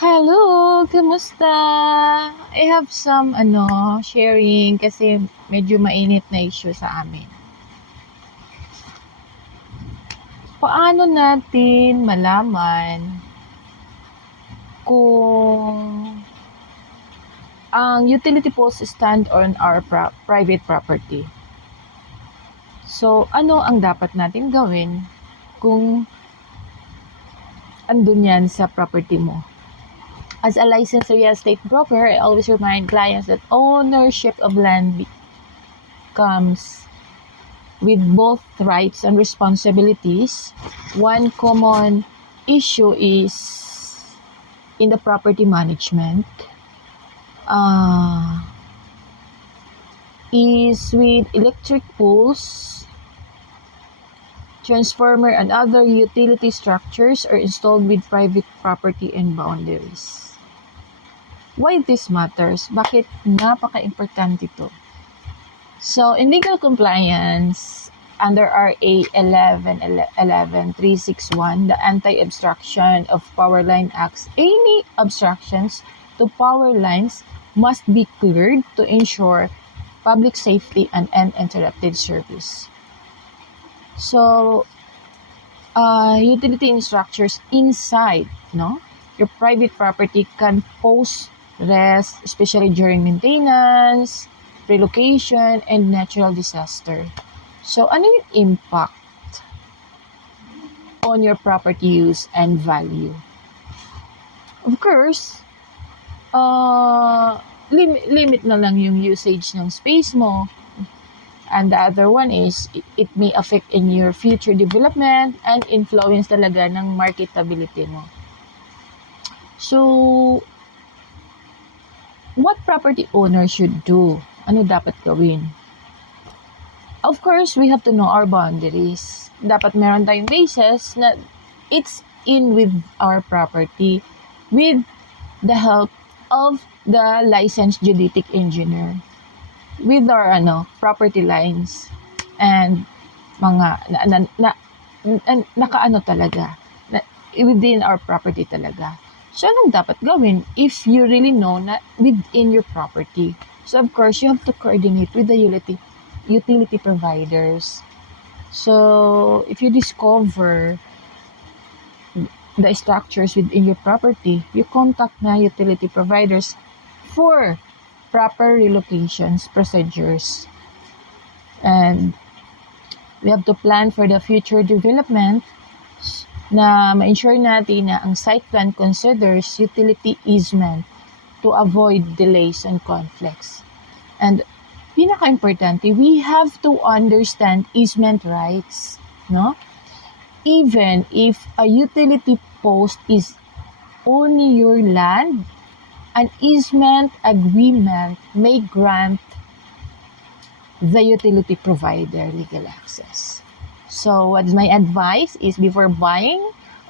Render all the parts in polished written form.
Hello, kamusta? I have some sharing kasi medyo mainit na issue sa amin. Paano natin malaman kung ang utility poles stand on our private property? So, ano ang dapat natin gawin kung andun yan sa property mo? As a licensed real estate broker, I always remind clients that ownership of land comes with both rights and responsibilities. One common issue is in the property management is with electric poles, transformer, and other utility structures are installed with private property and boundaries. Why this matters? Bakit napaka-importante ito? So, in legal compliance, under RA 11-361, the Anti-Obstruction of Power Line Acts, any obstructions to power lines must be cleared to ensure public safety and uninterrupted service. So, utility structures inside, your private property can pose risk, especially during maintenance, relocation, and natural disaster. So, ano yung impact on your property use and value? Of course, limit na lang yung usage ng space mo. And the other one is, it may affect in your future development and influence talaga ng marketability mo. So, what property owner should do? Ano dapat gawin? Of course, we have to know our boundaries. Dapat meron tayong basis na it's in with our property with the help of the licensed geodetic engineer with our property lines and mga nakaano talaga within our property talaga. So, anong dapat gawin if you really know na within your property? So, of course, you have to coordinate with the utility providers. So, if you discover the structures within your property, you contact na utility providers for proper relocations procedures. And we have to plan for the future development na ma-ensure natin na ang site plan considers utility easement to avoid delays and conflicts. And pinaka-importante, we have to understand easement rights, no? Even if a utility post is only your land, an easement agreement may grant the utility provider legal access. So, what's my advice is before buying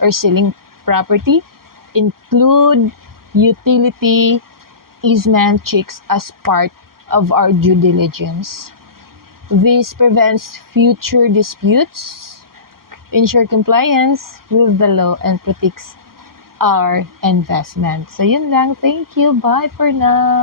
or selling property, include utility easement checks as part of our due diligence. This prevents future disputes, ensure compliance with the law, and protects our investment. So, yun lang. Thank you. Bye for now.